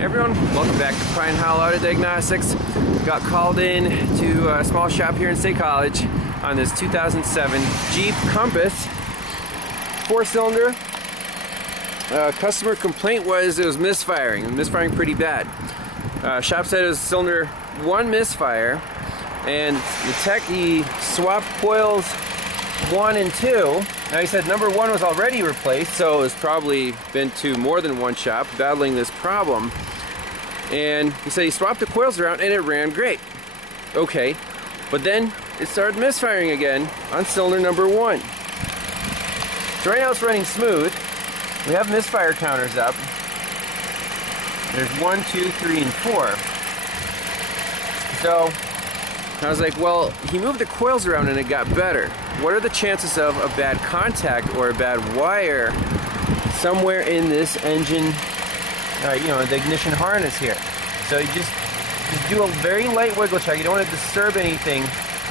Everyone, welcome back to Pine Hall Auto Diagnostics. Got called in to a small shop here in State College on this 2007 Jeep Compass 4-cylinder. Customer complaint was it was misfiring pretty bad. Shop said it was cylinder 1 misfire, and the tech, he swapped coils 1 and 2. Now he said number 1 was already replaced, so it's probably been to more than one shop battling this problem. And he said he swapped the coils around and it ran great. Okay, but then it started misfiring again on cylinder number 1. So right now it's running smooth. We have misfire counters up. There's 1, 2, 3, and 4. So I was like, well, he moved the coils around and it got better. What are the chances of a bad contact or a bad wire somewhere in this engine, the ignition harness here? So you just do a very light wiggle check. You don't want to disturb anything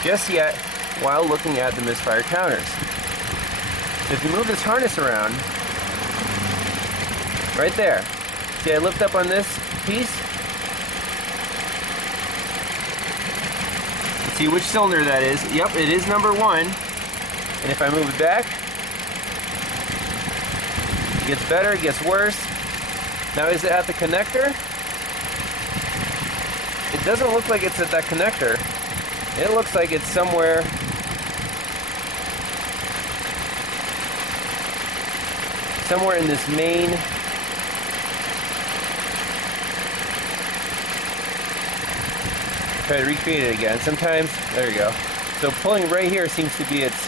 just yet while looking at the misfire counters. If you move this harness around, right there, see I lift up on this piece? See which cylinder that is. Yep, it is number 1. And if I move it back, it gets better, it gets worse. Now is it at the connector? It doesn't look like it's at that connector. It looks like it's somewhere in this main try to recreate it again. Sometimes, there you go. So pulling right here seems to be its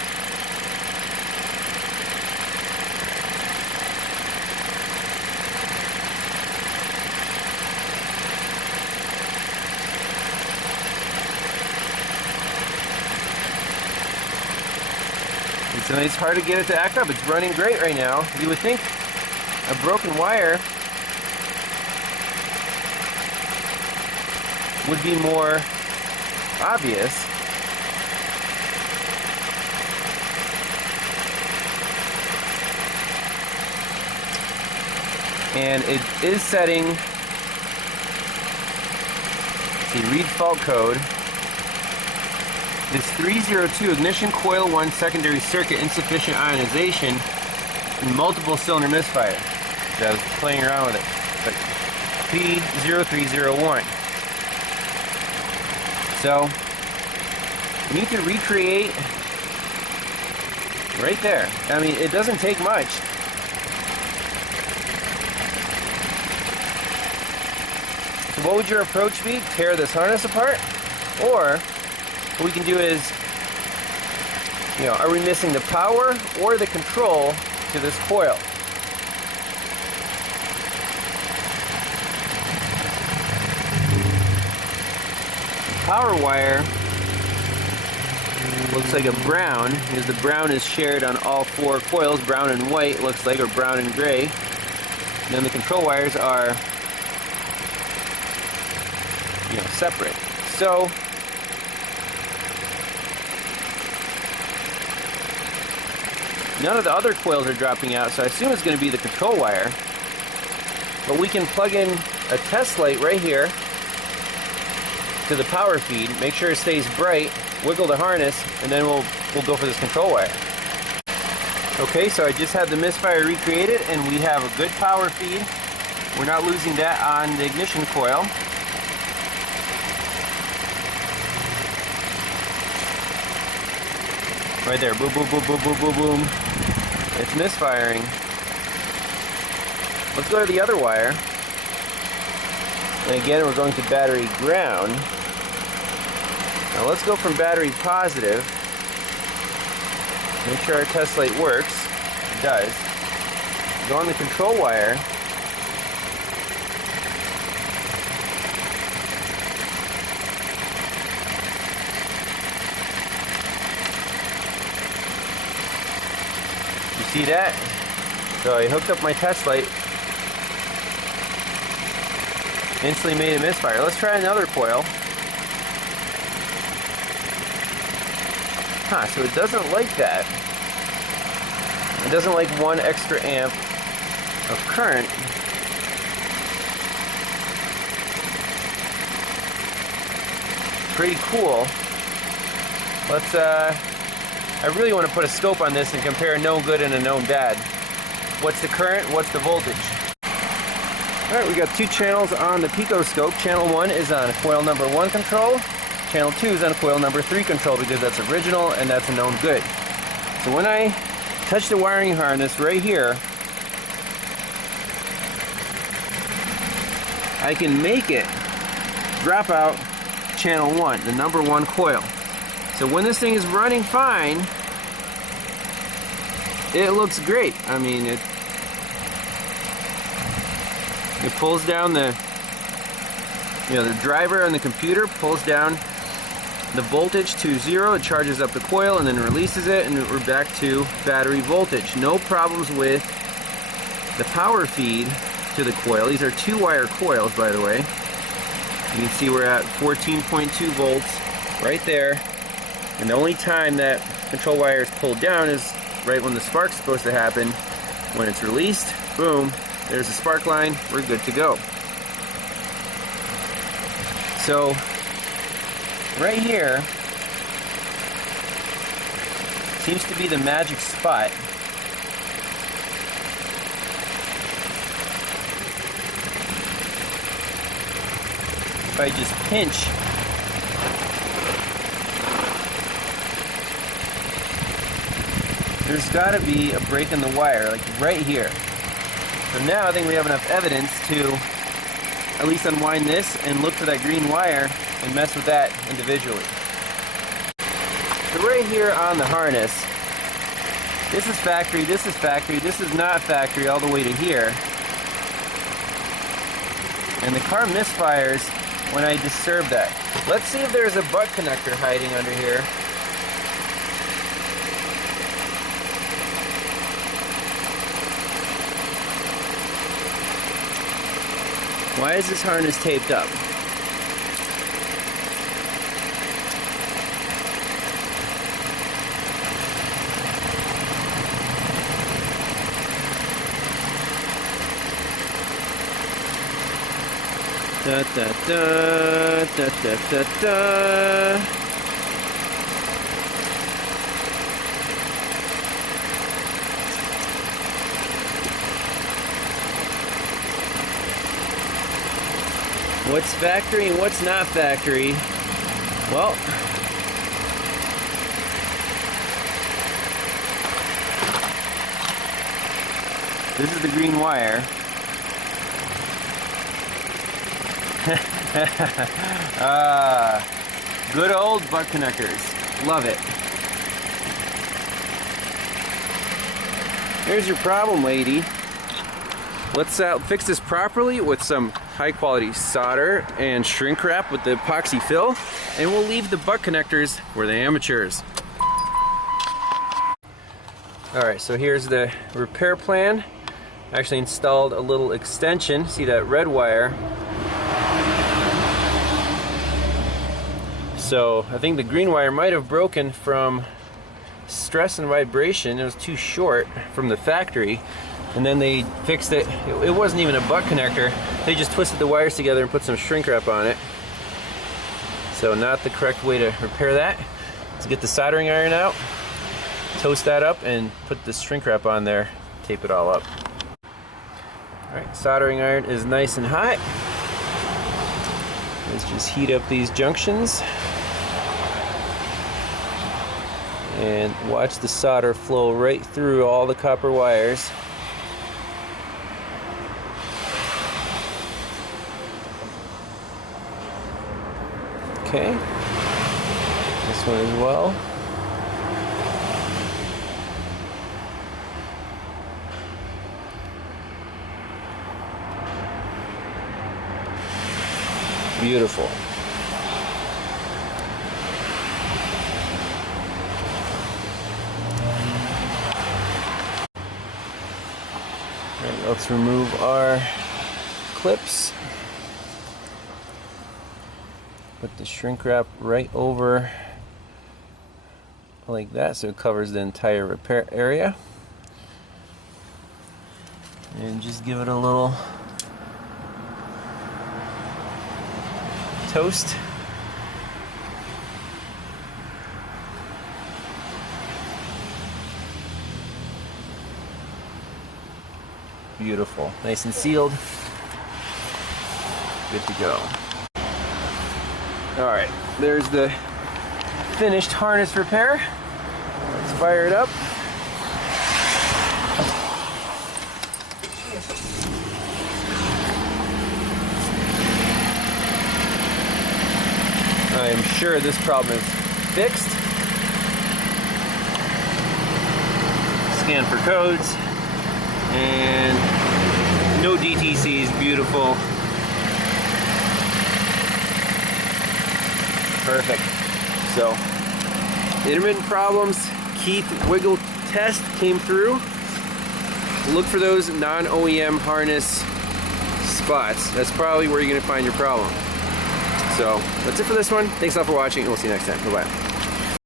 so it's hard to get it to act up. It's running great right now. You would think a broken wire would be more obvious. And it is setting, see, read fault code. This 302 ignition coil 1 secondary circuit insufficient ionization and multiple cylinder misfire. So I was playing around with it. But P0301. So you need to recreate right there. I mean, it doesn't take much. So what would your approach be? Tear this harness apart? Or what we can do is, are we missing the power or the control to this coil? The power wire looks like a brown, because the brown is shared on all 4 coils. Brown and white looks like, or brown and gray. And then the control wires are, separate. So none of the other coils are dropping out, so I assume it's going to be the control wire. But we can plug in a test light right here to the power feed, make sure it stays bright, wiggle the harness, and then we'll go for this control wire. Okay, so I just had the misfire recreated, and we have a good power feed. We're not losing that on the ignition coil. Right there, boom, boom, boom, boom, boom, boom, boom. It's misfiring. Let's go to the other wire. And again, we're going to battery ground. Now let's go from battery positive. Make sure our test light works. It does. Go on the control wire. See that? So I hooked up my test light. Instantly made a misfire. Let's try another coil. So it doesn't like that. It doesn't like 1 extra amp of current. pretty cool. Let's, I really want to put a scope on this and compare a known good and a known bad. What's the current, what's the voltage? Alright, we got two channels on the Pico scope. Channel 1 is on coil number 1 control. Channel 2 is on coil number 3 control because that's original and that's a known good. So when I touch the wiring harness right here, I can make it drop out channel 1, the number 1 coil. So when this thing is running fine, it looks great. I mean, it pulls down the, the driver on the computer pulls down the voltage to 0, it charges up the coil and then releases it, and we're back to battery voltage. No problems with the power feed to the coil. These are 2-wire coils, by the way. You can see we're at 14.2 volts right there, and the only time that control wire is pulled down is right when the spark's supposed to happen. When it's released, boom, there's a spark line, we're good to go. So right here seems to be the magic spot. If I just pinch, there's got to be a break in the wire, like right here. So now I think we have enough evidence to at least unwind this and look for that green wire and mess with that individually. So right here on the harness, this is factory, this is not factory all the way to here. And the car misfires when I disturb that. Let's see if there's a butt connector hiding under here. Why is this harness taped up? Da da da da da da da. What's factory and what's not factory? Well, this is the green wire. Good old butt connectors. Love it. Here's your problem, lady. Let's fix this properly with some high quality solder and shrink wrap with the epoxy fill, and we'll leave the butt connectors for the amateurs. Alright, so here's the repair plan. I actually installed a little extension. See that red wire? So I think the green wire might have broken from stress and vibration. It was too short from the factory, and then they fixed it. It wasn't even a butt connector. They just twisted the wires together and put some shrink wrap on it. So not the correct way to repair that. Let's get the soldering iron out, toast that up, and put the shrink wrap on there, tape it all up. Alright, soldering iron is nice and hot. Let's just heat up these junctions and watch the solder flow right through all the copper wires. Okay, this one as well. Beautiful. Right, let's remove our clips. Put the shrink wrap right over like that so it covers the entire repair area. And just give it a little toast. Beautiful. Nice and sealed. Good to go. Alright, there's the finished harness repair. Let's fire it up. I am sure this problem is fixed. Scan for codes. And no DTCs, beautiful. Perfect. So, intermittent problems, Keith wiggle test came through. Look for those non-OEM harness spots. That's probably where you're gonna find your problem. So, that's it for this one. Thanks a lot for watching, and we'll see you next time. Bye-bye.